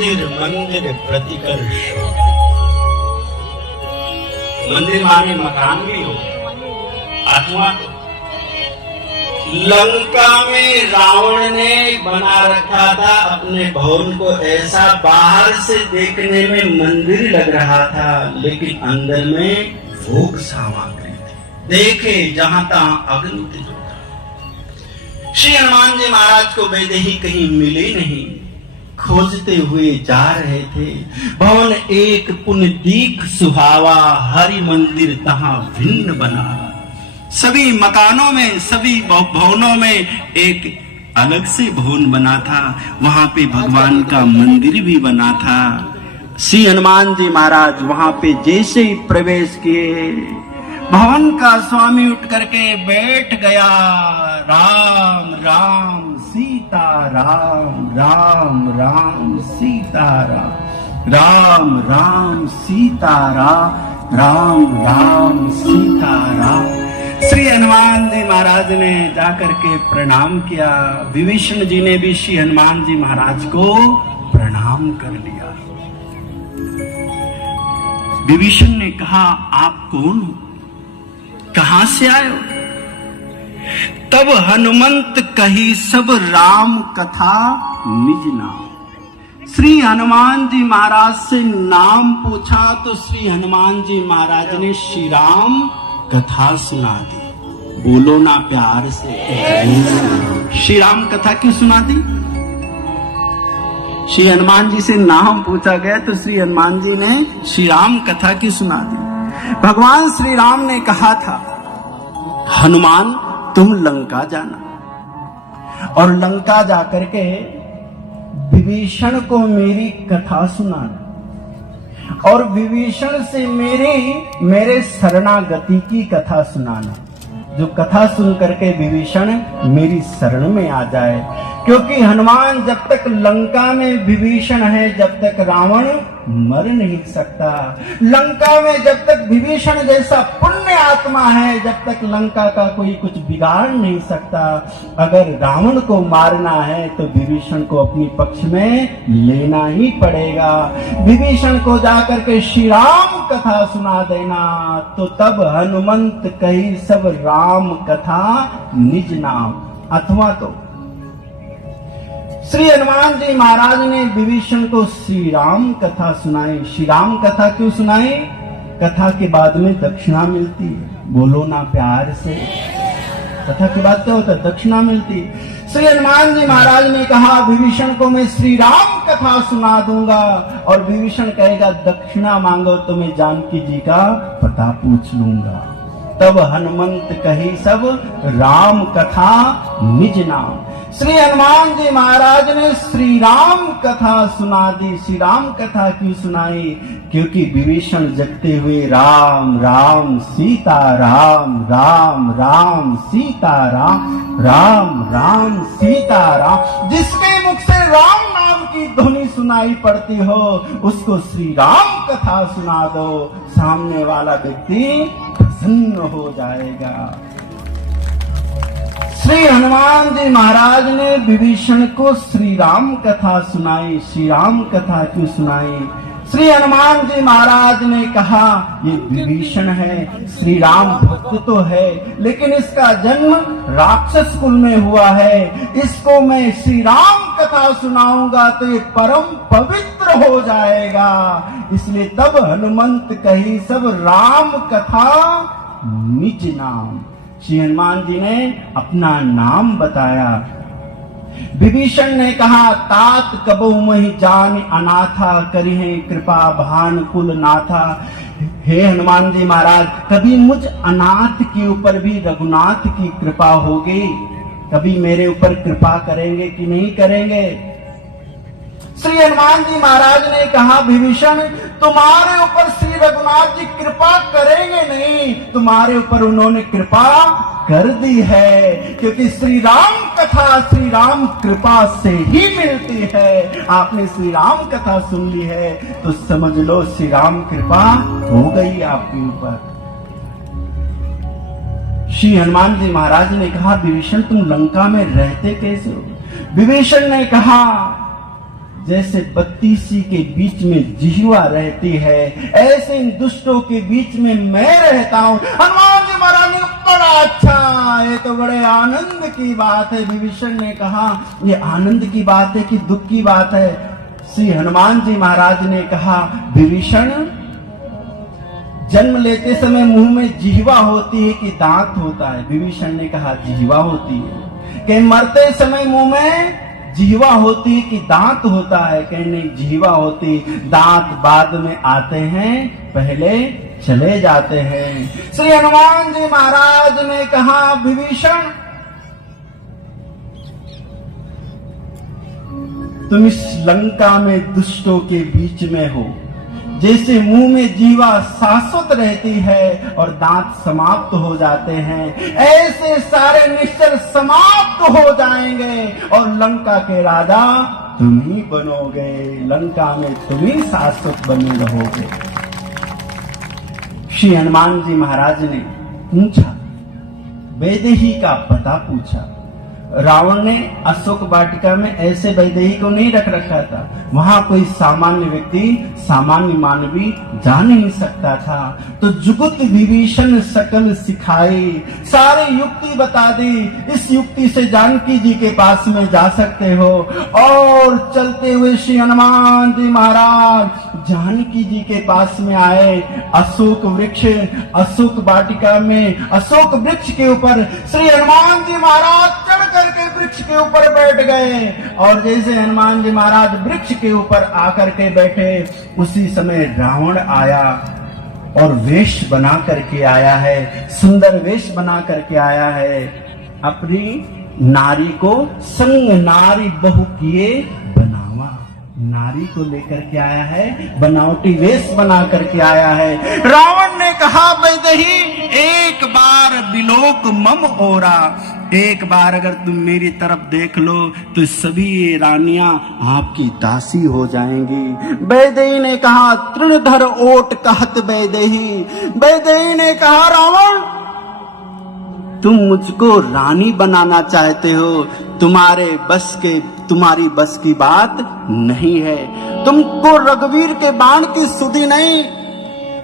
मंदिर मंदिर प्रतिकर्ष। मंदिर माने मकान भी हो अथवा लंका में रावण ने बना रखा था अपने भवन को, ऐसा बाहर से देखने में मंदिर लग रहा था लेकिन अंदर में भोग सामग्री थी। देखे जहां तहां अग्नि होता। श्री हनुमान जी महाराज को वैदेही कहीं मिले नहीं, खोजते हुए जा रहे थे। भवन एक पुण्यदीक सुहावा, हरि मंदिर तहां भिन्न बना। सभी मकानों में, सभी भवनों में एक अलग से भवन बना था। वहां पे भगवान का मंदिर भी बना था। श्री हनुमान जी महाराज वहां पे जैसे ही प्रवेश किए, भवन का स्वामी उठ करके बैठ गया। राम राम सीता राम, राम राम सीता राम, राम राम सीता राम, राम राम सीता राम। श्री हनुमान जी महाराज ने जाकर के प्रणाम किया। विभीषण जी ने भी श्री हनुमान जी महाराज को प्रणाम कर लिया। विभीषण ने कहा, आप कौन हो, कहां से आए हो? तब हनुमंत कही सब राम कथा निज नाम। श्री हनुमान जी महाराज से नाम पूछा तो श्री हनुमान जी महाराज ने श्री राम कथा सुना दी। बोलो ना प्यार से। श्री राम कथा क्यों सुना दी? श्री हनुमान जी से नाम पूछा गया तो श्री हनुमान जी ने श्री राम कथा क्यों सुना दी? भगवान श्री राम ने कहा था, हनुमान तुम लंका जाना और लंका जाकर के विभीषण को मेरी कथा सुनाना और विभीषण से मेरे शरणागति की कथा सुनाना। जो कथा सुन करके विभीषण मेरी शरण में आ जाए, क्योंकि हनुमान जब तक लंका में विभीषण है जब तक रावण मर नहीं सकता। लंका में जब तक विभीषण जैसा पुण्य आत्मा है जब तक लंका का कोई कुछ बिगाड़ नहीं सकता। अगर रावण को मारना है तो विभीषण को अपनी पक्ष में लेना ही पड़ेगा। विभीषण को जाकर के श्री राम कथा सुना देना। तो तब हनुमंत कही सब राम कथा निज नाम। अथवा तो श्री हनुमान जी महाराज ने विभीषण को श्री राम कथा सुनाई। श्री राम कथा क्यों सुनाई? कथा के बाद में दक्षिणा मिलती है। बोलो ना प्यार से। कथा के बाद क्या होता है? दक्षिणा मिलती। श्री हनुमान जी महाराज ने कहा विभीषण को मैं श्री राम कथा सुना दूंगा और विभीषण कहेगा दक्षिणा मांगो तो मैं जानकी जी का पता पूछ लूंगा। तब हनुमंत कही सब राम कथा निज नाम। श्री हनुमान जी महाराज ने श्री राम कथा सुना दी। श्री राम कथा क्यों सुनाई? क्योंकि विभीषण जगते हुए राम राम सीता राम, राम राम सीता राम, राम राम सीता राम। जिसके मुख से राम नाम की ध्वनि सुनाई पड़ती हो उसको श्री राम कथा सुना दो, सामने वाला व्यक्ति प्रसन्न हो जाएगा। श्री हनुमान जी महाराज ने विभीषण को श्री राम कथा सुनाई। श्री राम कथा क्यों सुनाई? श्री हनुमान जी महाराज ने कहा ये विभीषण है, श्री राम भक्त तो है लेकिन इसका जन्म राक्षस कुल में हुआ है। इसको मैं श्री राम कथा सुनाऊंगा तो ये परम पवित्र हो जाएगा। इसलिए तब हनुमंत कही सब राम कथा निज नाम। श्री हनुमान जी ने अपना नाम बताया। विभीषण ने कहा तात कबहु महि जान अनाथा करिहे कृपा भान कुल नाथा। हे हनुमान जी महाराज, कभी मुझ अनाथ के ऊपर भी रघुनाथ की कृपा होगी? कभी मेरे ऊपर कृपा करेंगे कि नहीं करेंगे? श्री हनुमान जी महाराज ने कहा विभीषण तुम्हारे ऊपर श्री रघुनाथ जी कृपा करेंगे नहीं, तुम्हारे ऊपर उन्होंने कृपा कर दी है। क्योंकि श्री राम कथा श्री राम कृपा से ही मिलती है। आपने श्री राम कथा सुन ली है तो समझ लो श्री राम कृपा हो गई आपके ऊपर। श्री हनुमान जी महाराज ने कहा विभीषण तुम लंका में रहते कैसे हो? विभीषण ने कहा जैसे बत्तीसी के बीच में जिह्वा रहती है, ऐसे इन दुष्टों के बीच में मैं रहता हूँ। हनुमान जी महाराज ने बड़ा अच्छा, ये तो बड़े आनंद की बात है। विभीषण ने कहा ये आनंद की बात है कि दुख की बात है? श्री हनुमान जी महाराज ने कहा विभीषण, जन्म लेते समय मुंह में जिह्वा होती है कि दांत होता है? विभीषण ने कहा जिह्वा होती है। कि मरते समय मुंह में जिह्वा होती है कि दांत होता है? कि नहीं, जिह्वा होती, दांत बाद में आते हैं, पहले चले जाते हैं। श्री हनुमान जी महाराज ने कहा विभीषण, तुम इस लंका में दुष्टों के बीच में हो। जैसे मुंह में जीवा शाश्वत रहती है और दांत समाप्त हो जाते हैं, ऐसे सारे निश्चर समाप्त हो जाएंगे और लंका के राजा तुम ही बनोगे। लंका में तुम ही शाश्वत बने रहोगे। श्री हनुमान जी महाराज ने पूछा, वैदेही का पता पूछा। रावण ने अशोक वाटिका में ऐसे वैदेही को नहीं रख रखा था। वहां कोई सामान्य व्यक्ति, सामान्य मानवी जा नहीं सकता था। तो जुगुत विभीषण सकल सिखाए, सारी युक्ति बता दी। इस युक्ति से जानकी जी के पास में जा सकते हो। और चलते हुए श्री हनुमान जी महाराज जानकी जी के पास में आए। अशोक वृक्ष, अशोक वाटिका में अशोक वृक्ष के ऊपर श्री हनुमान जी महाराज चढ़ करके वृक्ष के ऊपर बैठ गए। और जैसे हनुमान जी महाराज वृक्ष के ऊपर आकर के बैठे, उसी समय रावण आया और वेश बना करके आया है, सुंदर वेश बना करके आया है। अपनी नारी को संग नारी बहु किए बनावा, नारी को लेकर के आया है, बनावटी वेश बना करके आया है। रावण ने कहा वैदेही, एक बार बिलोक मम ओरा, एक बार अगर तुम मेरी तरफ देख लो तो सभी ये रानियां आपकी दासी हो जाएंगी। वैदेही ने कहा तृणधर ओट कहत वैदेही। वैदेही ने कहा रावण, तुम मुझको रानी बनाना चाहते हो, तुम्हारी बस की बात नहीं है। तुमको रघुवीर के बाण की सुधि नहीं।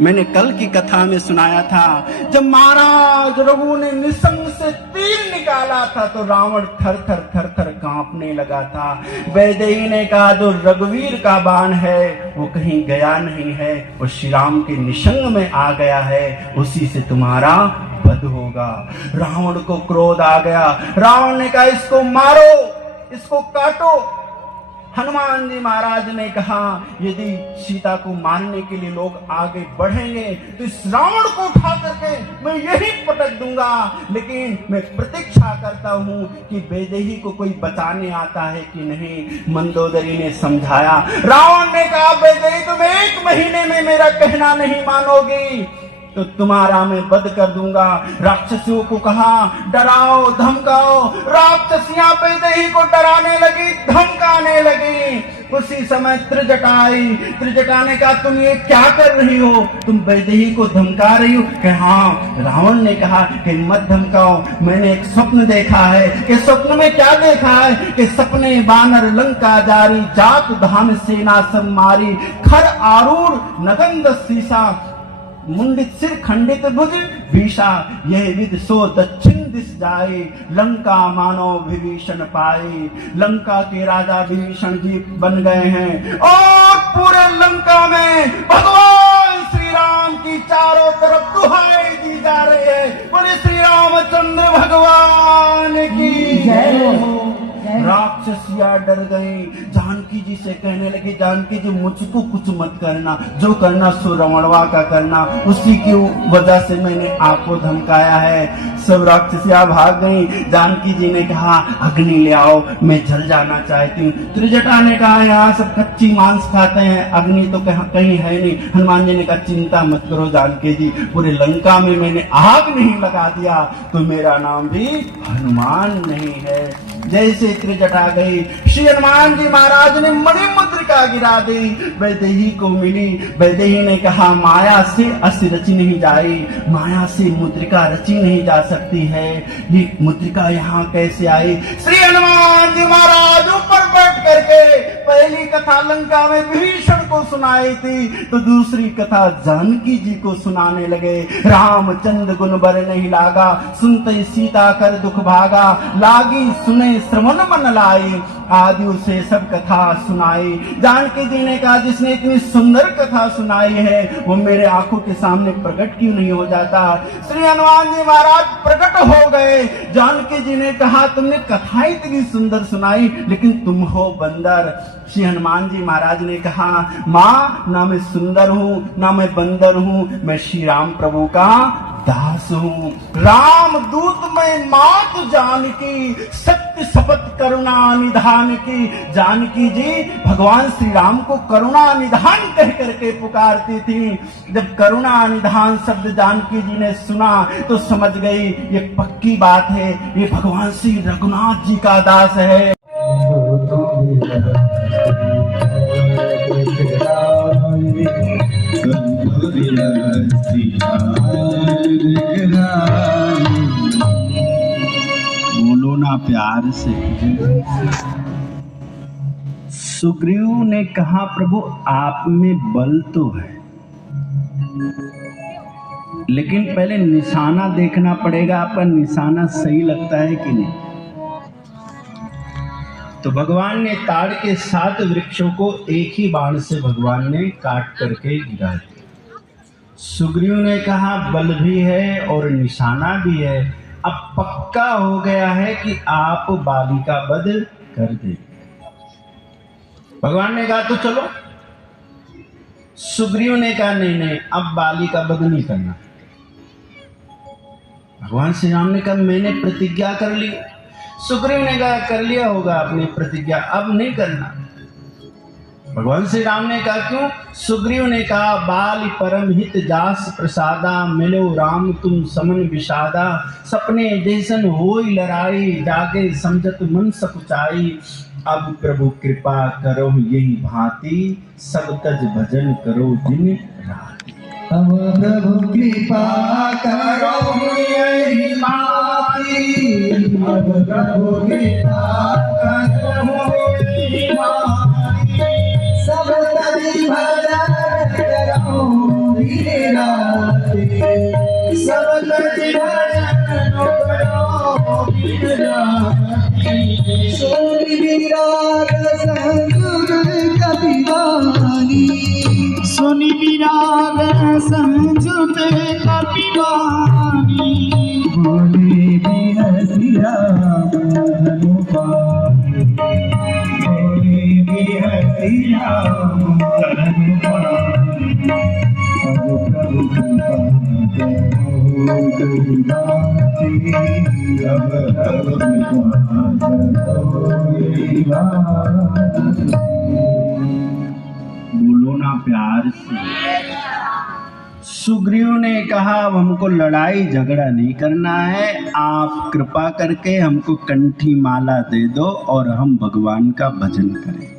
मैंने कल की कथा में सुनाया था, जब महाराज रघु ने निशंग से तीर निकाला था तो रावण थर थर कांपने लगा था। वैदेही ने कहा जो रघुवीर का बाण है वो कहीं गया नहीं है, वो श्री राम के निशंग में आ गया है, उसी से तुम्हारा वध होगा। रावण को क्रोध आ गया। रावण ने कहा इसको मारो, इसको काटो। हनुमान जी महाराज ने कहा यदि सीता को मारने के लिए लोग आगे बढ़ेंगे तो इस रावण को उठा करके मैं यही पटक दूंगा, लेकिन मैं प्रतीक्षा करता हूं कि वैदेही को कोई बचाने आता है कि नहीं। मंदोदरी ने समझाया। रावण ने कहा वैदेही तुम 1 महीने में मेरा कहना नहीं मानोगी तो तुम्हारा मैं वध कर दूंगा। राक्षसियों को कहा डराओ धमकाओ। राक्षसियां वैदेही को डराने लगी, धमकाने लगी। उसी समय त्रिजटा आई। त्रिजटा ने कहा तुम ये क्या कर रही हो, तुम वैदेही को धमका रही हो? कि हाँ। रावण ने कहा कि मत धमकाओ, मैंने एक स्वप्न देखा है। कि स्वप्न में क्या देखा है? कि सपने बानर लंका जारी, जात धाम सेना सब मारी, खर आरूढ़ नगंध सीसा, मुंडित सिर खंडित भुज भीषा, यह विद सो दक्षिण दिस जाए, लंका मानो विभीषण पाए। लंका के राजा विभीषण जी बन गए हैं और पूरे लंका में भगवान श्री राम की चारों तरफ दुहाई दी जा रही है। बोले श्री रामचंद्र भगवान की जय हो। राक्षसिया डर गई। जानकी जी से कहने लगी जानकी जी मुझको कुछ मत करना, जो करना सो रावणवा का करना, उसी की वजह से मैंने आपको धमकाया है। सब राक्षसिया भाग गई। जानकी जी ने कहा अग्नि ले आओ, मैं जल जाना चाहती हूँ। त्रिजटा ने कहा यहाँ सब कच्ची मांस खाते हैं, अग्नि तो कहीं है नहीं। हनुमान जी ने कहा चिंता मत करो जानकी जी, पूरे लंका में मैंने आग नहीं लगा दिया तो मेरा नाम भी हनुमान नहीं है। जैसे त्रिजटा गई, श्री हनुमान जी महाराज ने मणि मुद्रिका गिरा दी, वैदेही को मिली। वैदेही ने कहा माया से असी रची नहीं जाई, माया से मुद्रिका रची नहीं जा सकती है। ये मुद्रिका यहाँ कैसे आई? श्री हनुमान जी महाराज ऊपर बैठ करके पहली कथा लंका में विभीषण को सुनाई थी, तो दूसरी कथा जानकी जी को सुनाने लगे। रामचंद्र गुण बर नहीं लागा, सुनते सीता कर दुख भागा, लागी सुने श्रवण मन लाई, आदि उसे सब कथा सुनाई। जानकी जी ने कहा, जिसने इतनी सुंदर कथा सुनाई है वो मेरे आंखों के सामने प्रकट क्यों नहीं हो जाता। श्री हनुमान जी महाराज प्रकट हो गए। जानकी जी ने कहा, तुमने कथा इतनी सुंदर सुनाई, लेकिन तुम हो बंदर। श्री हनुमान जी महाराज ने कहा, माँ, ना मैं सुंदर हूँ ना मैं बंदर हूँ, मैं श्री राम प्रभु का दास हूँ। राम दूत में मात जानकी, सत्य शपथ करुणा निधान की। जानकी जी भगवान श्री राम को करुणा निधान कह करके पुकारती थी। जब करुणा निधान शब्द जानकी जी ने सुना तो समझ गई ये पक्की बात है, ये भगवान श्री रघुनाथ जी का दास है। बोलो ना प्यार से। सुग्रीव ने कहा, प्रभु आप में बल तो है, लेकिन पहले निशाना देखना पड़ेगा, आपका निशाना सही लगता है कि नहीं। तो भगवान ने ताड़ के 7 वृक्षों को एक ही बाण से भगवान ने काट करके गिरा दिया। सुग्रीव ने कहा, बल भी है और निशाना भी है, अब पक्का हो गया है कि आप बाली का वध कर दे। भगवान ने कहा, तो चलो। सुग्रीव ने कहा, नहीं नहीं, अब बाली का वध नहीं करना। भगवान श्री राम ने कहा, मैंने प्रतिज्ञा कर ली। सुग्रीव ने कहा, कर लिया होगा आपने प्रतिज्ञा, अब नहीं करना। भगवान श्री राम ने कहा, क्यों? सुग्रीव ने कहा, बाल परम हित जास प्रसादा, मिलो राम तुम समन विषादा, सपने जैसन होई लड़ाई, जागे समझत मन सकुचाई, अब प्रभु कृपा करो यही भांति, सब तज भजन करो दिन राति। अब प्रभु कृपा करो यही भांति, अब प्रभु कृपा करो यही भांति, सब तज भजन करो दिन राति, सब तज भजन करो दिन राति। सोनी विराग संजुर कपिवानी, सुनि विराग संजुत कपिवानी, बोले भी हंसी राम धनुपानी, बोले भी हंसी राम धनुपानी, अब प्रभु कृपा करो यही भांति, अब प्रभु कृपा करो यही भांति। बोलो ना प्यार से। सुग्रीव ने कहा, अब हमको लड़ाई झगड़ा नहीं करना है, आप कृपा करके हमको कंठी माला दे दो और हम भगवान का भजन करें।